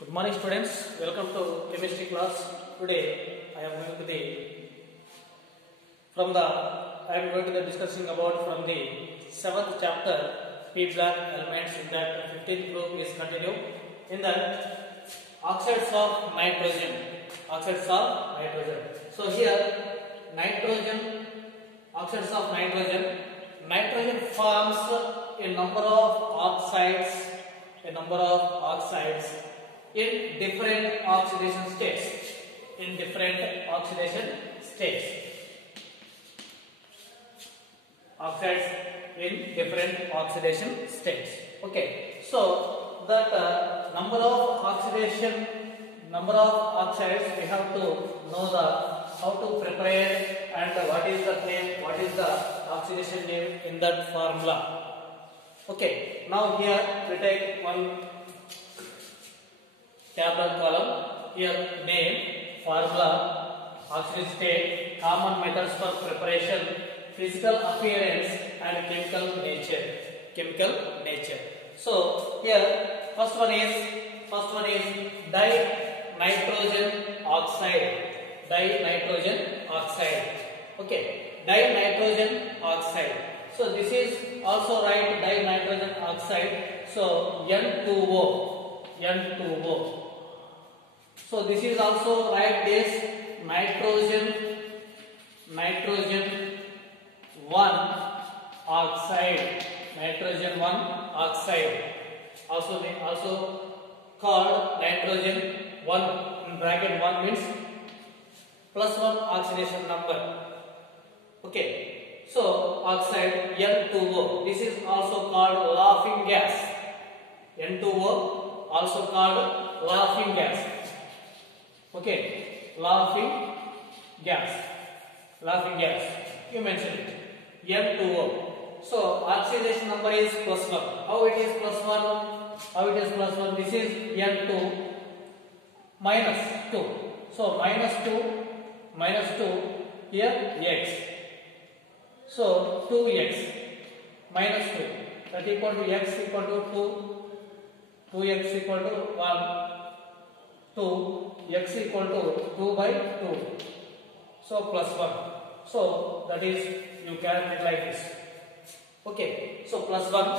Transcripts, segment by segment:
Good morning, students. Welcome to chemistry class. Today I am going to be discussing about from the 7th chapter P block elements. In that 15th group is continued. In that oxides of nitrogen. So here nitrogen, oxides of nitrogen. Nitrogen forms a number of oxides in different oxidation states. Oxides in different oxidation states. Okay, so that number of oxides we have to know how to prepare and what is the oxidation name in that formula. Okay, now here we take one tablet column. Here name, formula, oxidation state, common methods for preparation, physical appearance and chemical nature. So here first one is dinitrogen oxide. Okay, dinitrogen oxide. So this is also write dinitrogen oxide. So N2O. So this is also write this nitrogen 1 oxide. Also called nitrogen 1 in bracket 1 means +1 oxidation number. Okay. So oxide N2O. This is also called laughing gas. N2O also called laughing gas. Okay, laughing gas. You mentioned it. N2O. So oxidation number is +1. How it is +1? This is N2 -2. So -2 here X. So 2x -2 that equal to x equal to 2x equal to 1, 2x equal to 2/2. So +1. So that is you calculate like this. Okay, so +1.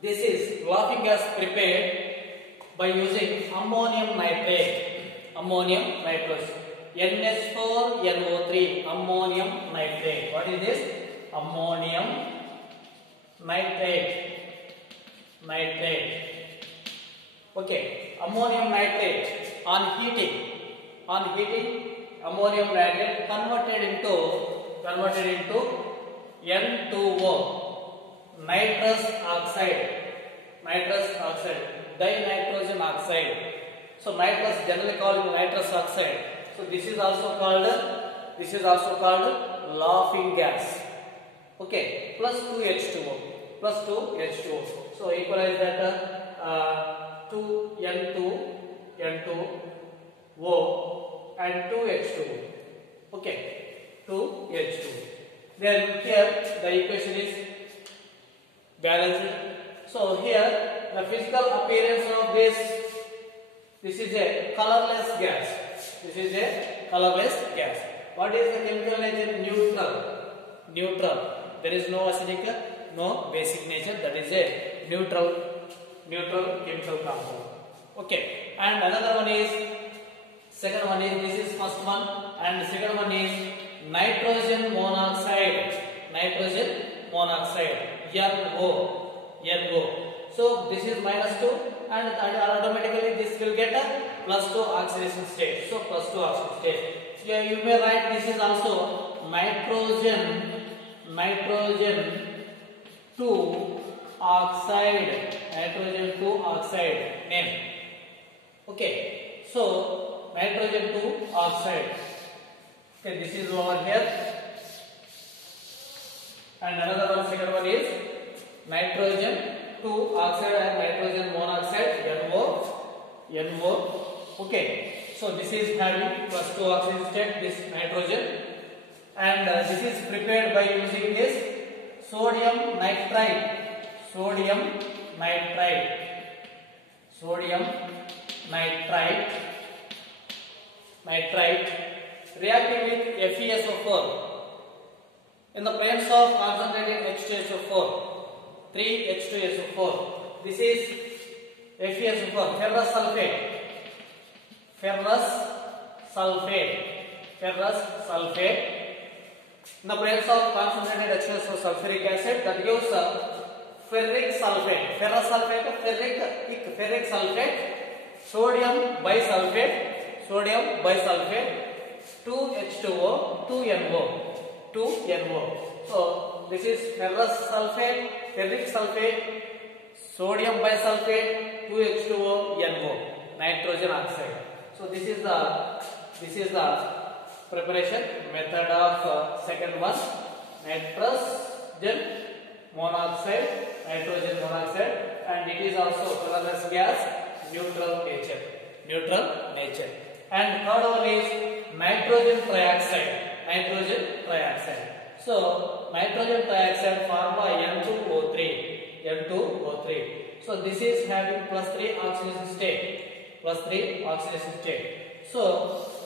This is laughing gas prepared by using ammonium nitrate. NH4NO3, ammonium nitrate. What is this? Ammonium nitrate. Okay, ammonium nitrate on heating, ammonium nitrate converted into N2O, nitrous oxide, dinitrogen oxide. So nitrous generally called nitrous oxide. So this is also called laughing gas. Okay, plus 2H2O. So equalize that 2N2O and 2H2O. Okay, 2H2O. Then here the equation is balanced. So here the physical appearance of this is a colorless gas. What is the chemical nature? Neutral. There is no acidic, no basic nature. That is a neutral chemical compound. Okay. And another one is, second one is, this is first one, and second one is nitrogen monoxide. NO. So this is -2 and automatically this will get a +2 oxidation state. So +2 oxidation state. Here you may write this is also nitrogen 2 oxide name. Okay, so nitrogen 2 oxide. Okay, this is over here. And another one, second one is nitrogen 2 oxide and nitrogen monoxide, NO. Okay, so this is having +2 oxidation state, this nitrogen, and this is prepared by using this sodium nitrite. nitrite, nitrite reacting with FeSO4 in the presence of concentrated H2SO4, 3H2SO4. This is FeSO4, ferrous sulfate, ferrous sulfate, ferrous sulfate. In the presence of concentrated H2SO sulfuric acid, that gives ferric sulfate, ferrous sulfate, ferric sulfate, sodium bisulfate, 2H2O, 2NO. So this is ferrous sulfate, ferric sulfate, sodium bisulfate, 2H2O, NO, nitrogen oxide. So this is the preparation method of second one, nitrogen monoxide, and it is also colorless gas, neutral nature. And third one is nitrogen trioxide. So nitrogen trioxide formed by N2O3. So this is having +3 oxidation state. So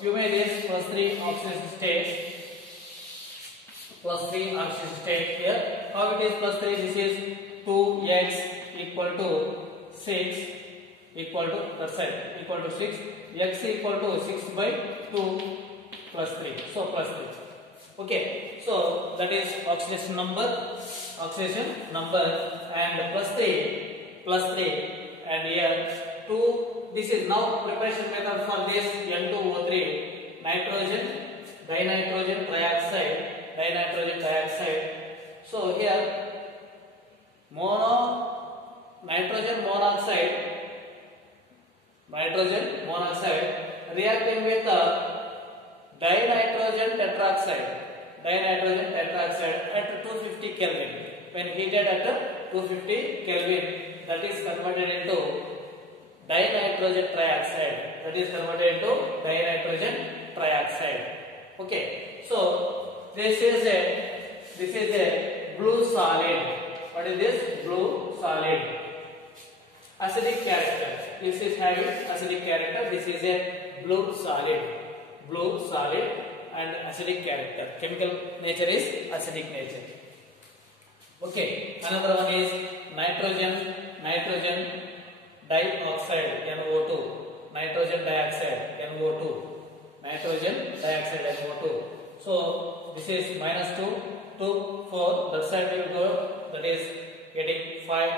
you may this +3 oxidation state here. How it is +3? This is 2x equal to 6 equal to 6. X equal to 6 by 2 +3. So +3. Okay. So that is oxidation number, and +3, and here 2. This is now preparation method for this N2O3 dinitrogen trioxide. So here nitrogen monoxide reacting with dinitrogen tetroxide at 250 Kelvin. When heated at 250 Kelvin, that is converted into dinitrogen trioxide. Okay. So this is a blue solid. What is this? Blue solid. Acidic character. This is having acidic character. This is a blue solid and acidic character. Chemical nature is acidic nature. Okay. Another one is nitrogen dioxide, NO2. Nitrogen dioxide, NO2. So this is -2 to 4. That side will go. That is getting 5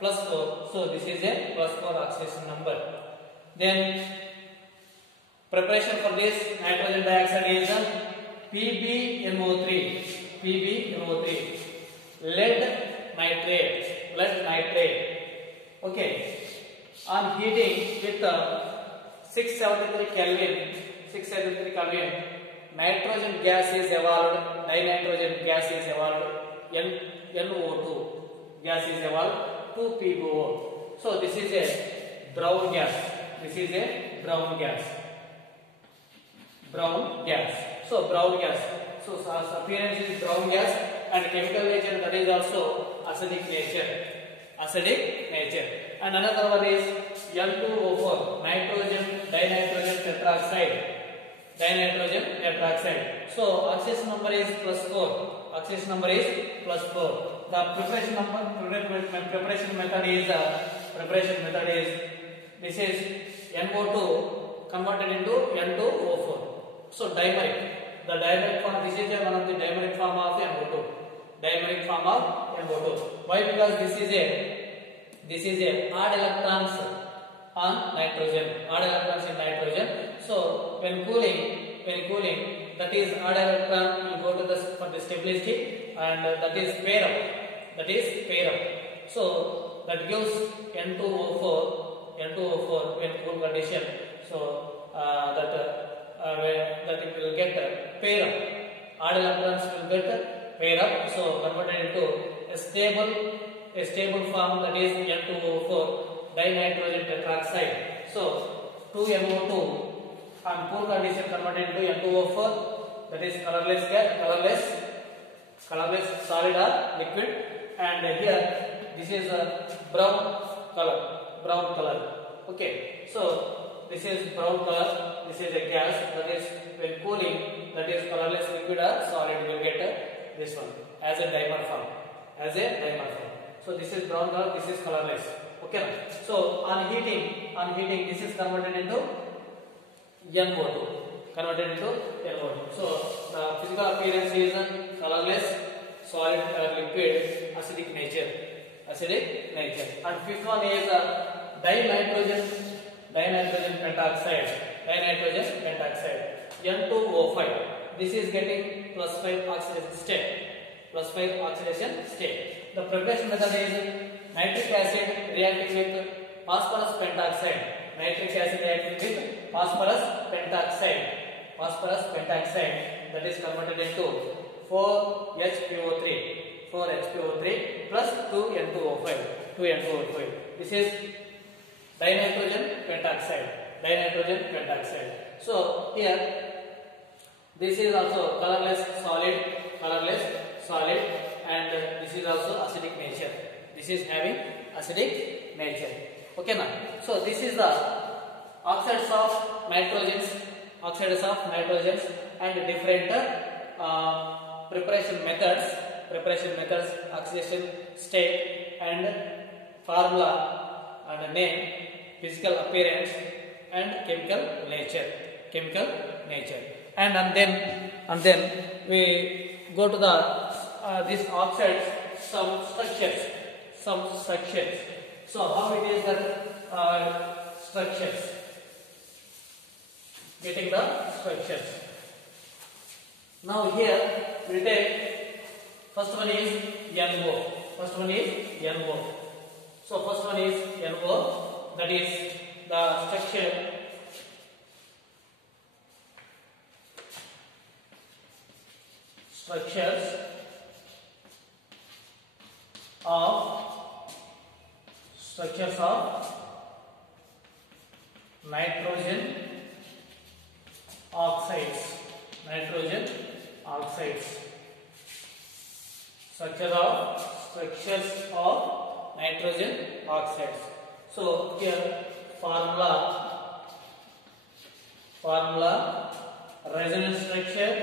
+4. So this is a +4 oxidation number. Then preparation for this nitrogen dioxide is PbNO3. Lead nitrate. Okay. On heating with 673 Kelvin, nitrogen gas is evolved, dinitrogen gas is evolved, NO2 gas is evolved, 2PbO. So this is a brown gas. So brown gas. So appearance is brown gas, and chemical nature, that is also acidic nature. And another one is N2O4, dinitrogen tetroxide. So oxidation number is +4. The preparation method is this is NO2 converted into N2O4. So dimeric. The dimeric form, this is one of the dimeric form of NO2. Why? Because this is a odd electrons on nitrogen. So when cooling, that is odd electron will go to for the stability, and that is pair up. So that gives N2O4 when cool condition. So that it will get pair up. Odd electrons will get pair up. So converted into a stable form, that is N2O4 dinitrogen tetroxide. So 2NO2 on cool condition converted into N2O4, that is colorless solid or liquid, and here this is a brown color. Okay. Okay, so this is brown color. This is a gas that is when cooling, that is colorless liquid or solid. You will get this one as a dimer form. As a dimer form. So this is brown color. This is colorless. Okay. So on heating, this is converted into NO2. Converted into NO2. So the physical appearance is colorless, solid or liquid, acidic nature. Acidic nature. And fifth one is dinitrogen pentoxide. Dinitrogen pentoxide. N2O5. This is getting +5 oxidation state. +5 oxidation state. The preparation method is nitric acid reacting with phosphorus pentoxide. Nitric acid reacting with phosphorus pentoxide. Phosphorus pentoxide, that is converted into 4HPO3. 4HPO3 plus 2N2O5. 2N2O5. This is dinitrogen pentoxide. Dinitrogen pentoxide. So here this is also colorless solid, and this is also acidic nature. This is having acidic nature. Okay now. So this is the oxides of nitrogens and different preparation methods, oxidation state and formula and name, physical appearance and chemical nature. And then we go to the this oxides, some structures. So how it is that structures? Getting the structures. Now here we take first one is NO. So first one is NO, that is the structures of nitrogen oxides. Structures of nitrogen oxides. So here formula resonance structure,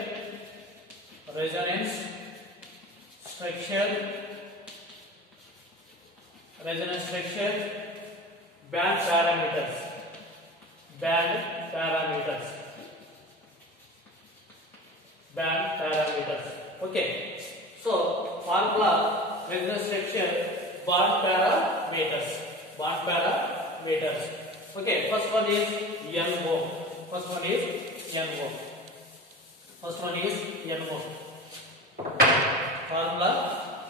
band parameters. Okay. So formula resonance structure, band parameters. Okay. First one is NO. Formula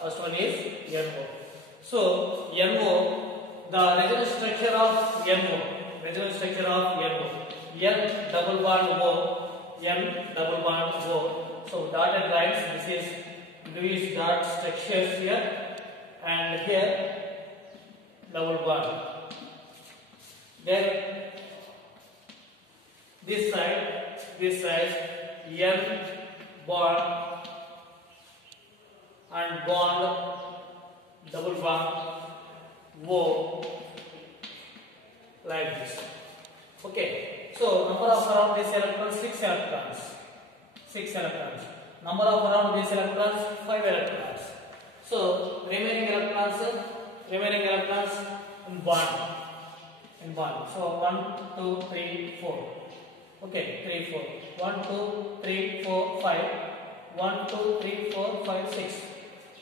first one is NO. So NO, the resonance structure of NO. N double bond O. So dotted lines. This is Lewis dot structures here, and here double bond. Then this side N bond and bond, double bond O, like this. Okay. So number of around these electrons 6 electrons. Number of around these electrons 5 electrons. So remaining electrons in bond. So 1, 2, 3, 4. Okay, 3, 4. 1, 2, 3, 4, 5. 1, 2, 3, 4, 5, 6.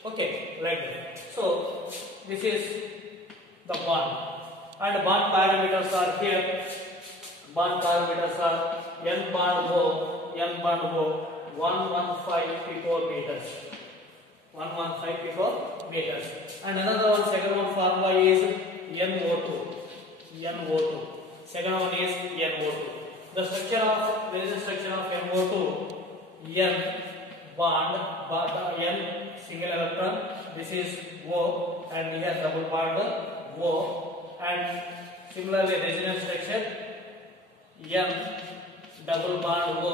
Okay, like that. So this is the bond. And bond parameters are here. Bond parameters are N bond O, 115 picometers. 115 picometers. And another one, second one formula is NO2. Second one is NO2. The structure of, there is a structure of NO2. N bond, N single electron. This is O, and here double bond O. And similarly resonance structure N double bond O.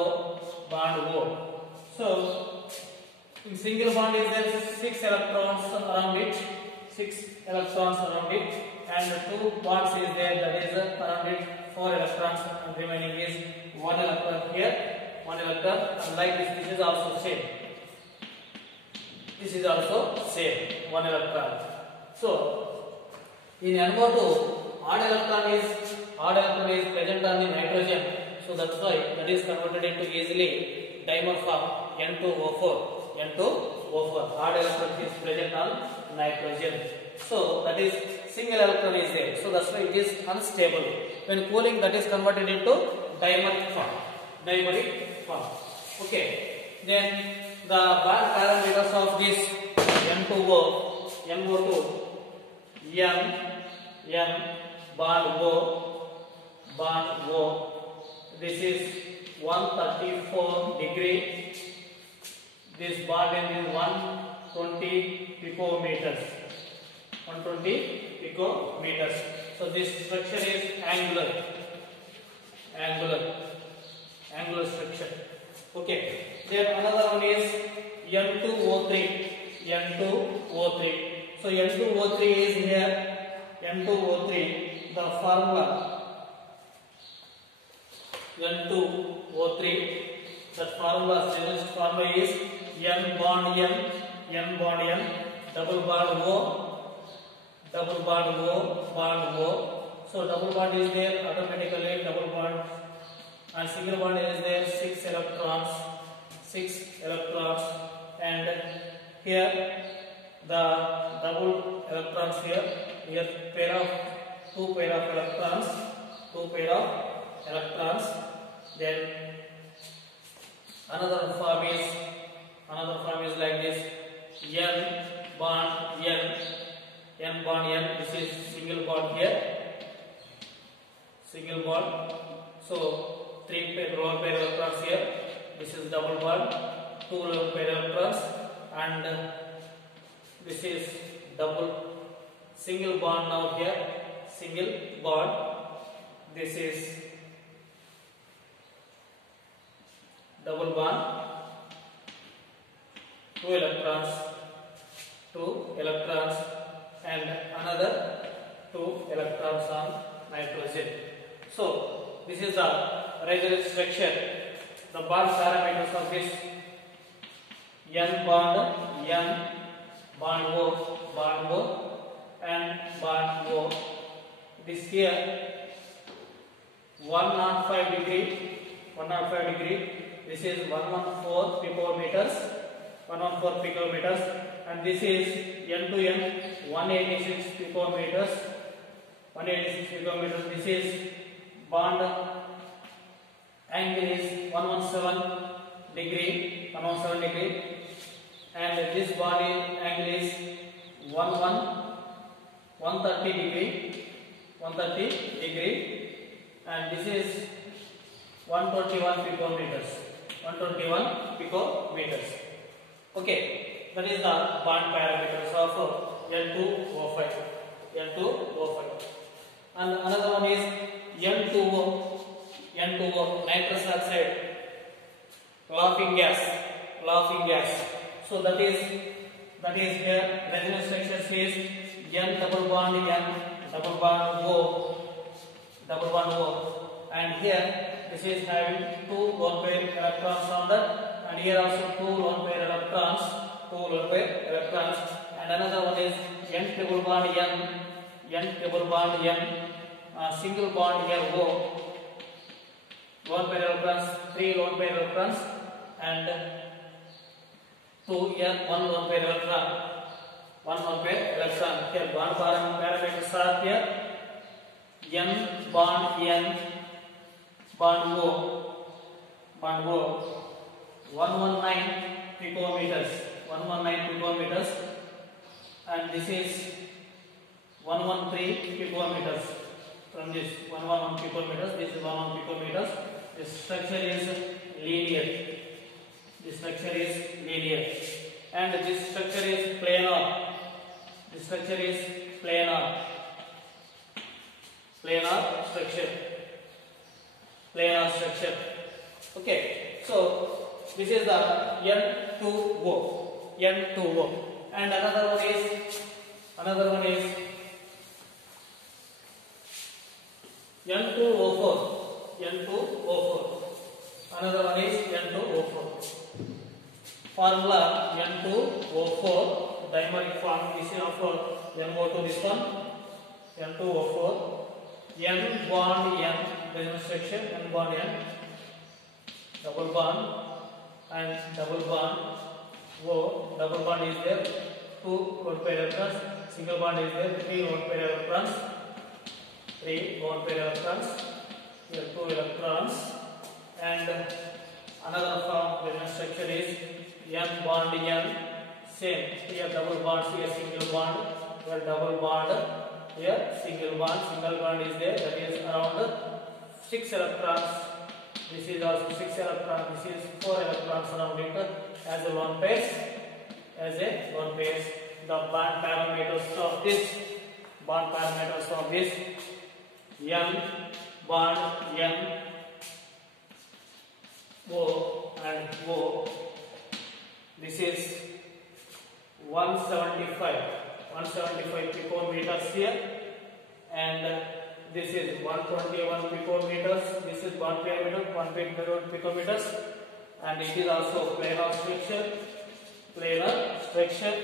So in single bond is there 6 electrons around it, and 2 bonds is there, that is surrounded 4 electrons, and remaining is 1 electron here, 1 electron, and like this is also same. This is also same, 1 electron. So in NO2, odd electron is present on the nitrogen, so that's why that is converted into easily dimer form N2O4. N2O4. Odd electron is present on nitrogen. So that is single electron is there. So that's why it is unstable. When cooling, that is converted into dimeric form. Okay. Then the bond parameters of this N2O, NO2, N bond O. This is 134 degree. This bond is 120 picometers. 120 picometers. So this structure is angular structure. Okay. Then another one is N2O3. So N2O3 is here. N2O3. The formula N2O3. That formula is N bond N, double bond O. So double bond is there automatically, double bond, and single bond is there 6 electrons, and here the double electrons here two pair of electrons. Then another form is like this, N bond N. This is single bond here, so 3 lone pair electrons here. This is double bond, 2 lone pair electrons, and this is single bond now here, single bond. This is double bond, 2 electrons, and another 2 electrons on nitrogen. So this is the resonance structure. The bond parameters of this N bond O, and bond O. This here 105 degree. This is 114 picometers, and this is N to N 186 picometers. This is bond angle is 117 degree, and this body angle is 130 degree, and this is 121 picometers. Okay, that is the bond parameters of N2O5. And another one is N2O, nitrous oxide, laughing gas. So that is here resonance structure is N double bond O, and here this is having 2 lone pair electrons on that, and here also 2 lone pair electrons, and another one is N double bond N, single bond here O, lone pair electrons, 3 lone pair electrons, and 2 N, 1 lone pair electron. Here bond parameters are here N bond O, 119 picometers, and this is 113 picometers. From this 111 picometers, this is 111 picometers. This structure is linear. And this structure is planar. Planar structure. Okay, so this is the N2O, and another one is N2O4, N2O4. Another one is N2O4. Formula N2O4 dimeric form. This is of NO2. This one N2O4. N bond N resonance structure. N bond N. Double bond and double bond O. Double bond is there. 2 lone pair electrons. Single bond is there. 3 lone pair electrons. 3 lone pair electrons. Here 2 electrons. And another form resonance structure is N bond N. Same. Here double bonds. Here single bond. Here double bond. Here single bond. Single bond is there. That is around 6 electrons. This is also 6 electrons. This is 4 electrons around it as a lone pair. As a lone pair. The bond parameters of this. Bond parameters of this. N bond N O and O. This is 175 picometers here, and this is 121 picometers. This is 1 picometers, and it is also planar structure,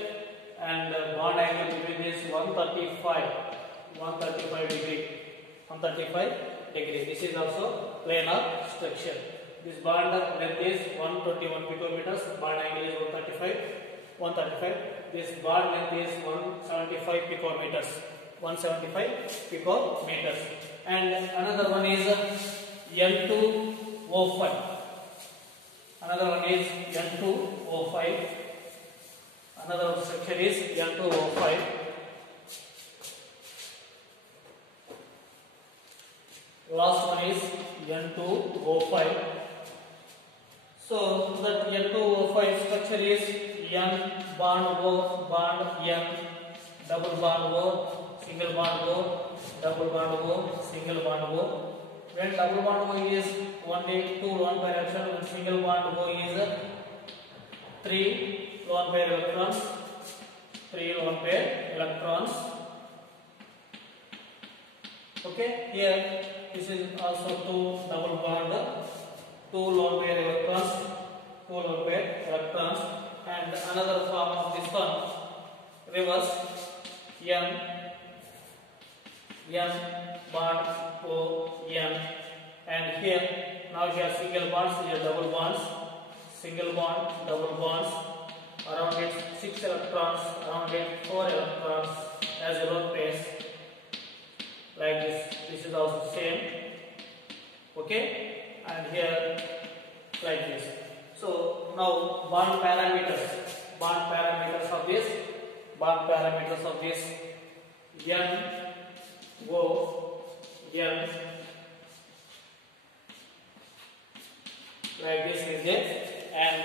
and bond angle between this 135 degree. This is also planar structure. This bond length is 121 picometers. Bond angle is 135. This bond length is 175 picometers. 175 picometers. And another one is N2O5. Another one is N2O5. Another structure is N2O5. Last one is N2O5. So that N2O5 structure is N bond O bond N, double bond O, single bond O, double bond O, single bond O. When double bond O is 2 lone pair electrons, and single bond O is 3 lone pair electrons. 3 lone pair electrons. Okay, here this is also 2 double bond, 2 lone pair electrons, and another form of this one, reverse N bond O N, and here now here single bonds, here double bonds, single bond, double bonds, around it 6 electrons, around it 4 electrons as a lone pairs, like this. This is also same. Okay, and here like this. So now bond parameters of this N O N, like this is it, and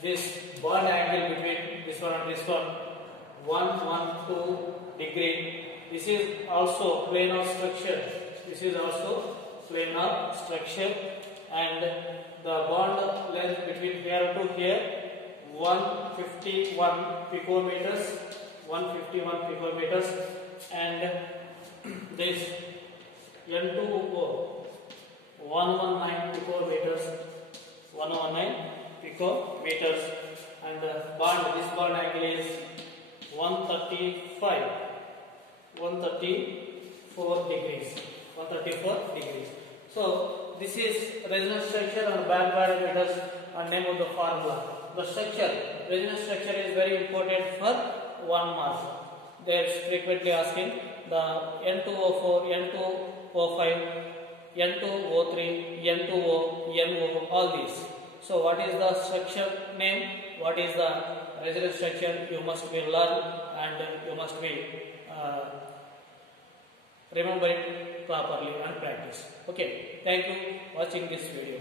this bond angle between this one and this one 112 degree. This is also planar structure. And the bond length between here to here 151 picometers, and this N2O 119 picometers, and this bond angle is 134 degrees. So this is resonance structure and band parameters and name of the formula. The resonance structure is very important for 1 mark. They are frequently asking the N2O4, N2O5, N2O3, N2O, NO, all these. So what is the structure name? What is the resonance structure? You must be learn, and you must be remember it properly and practice. Okay, thank you watching this video.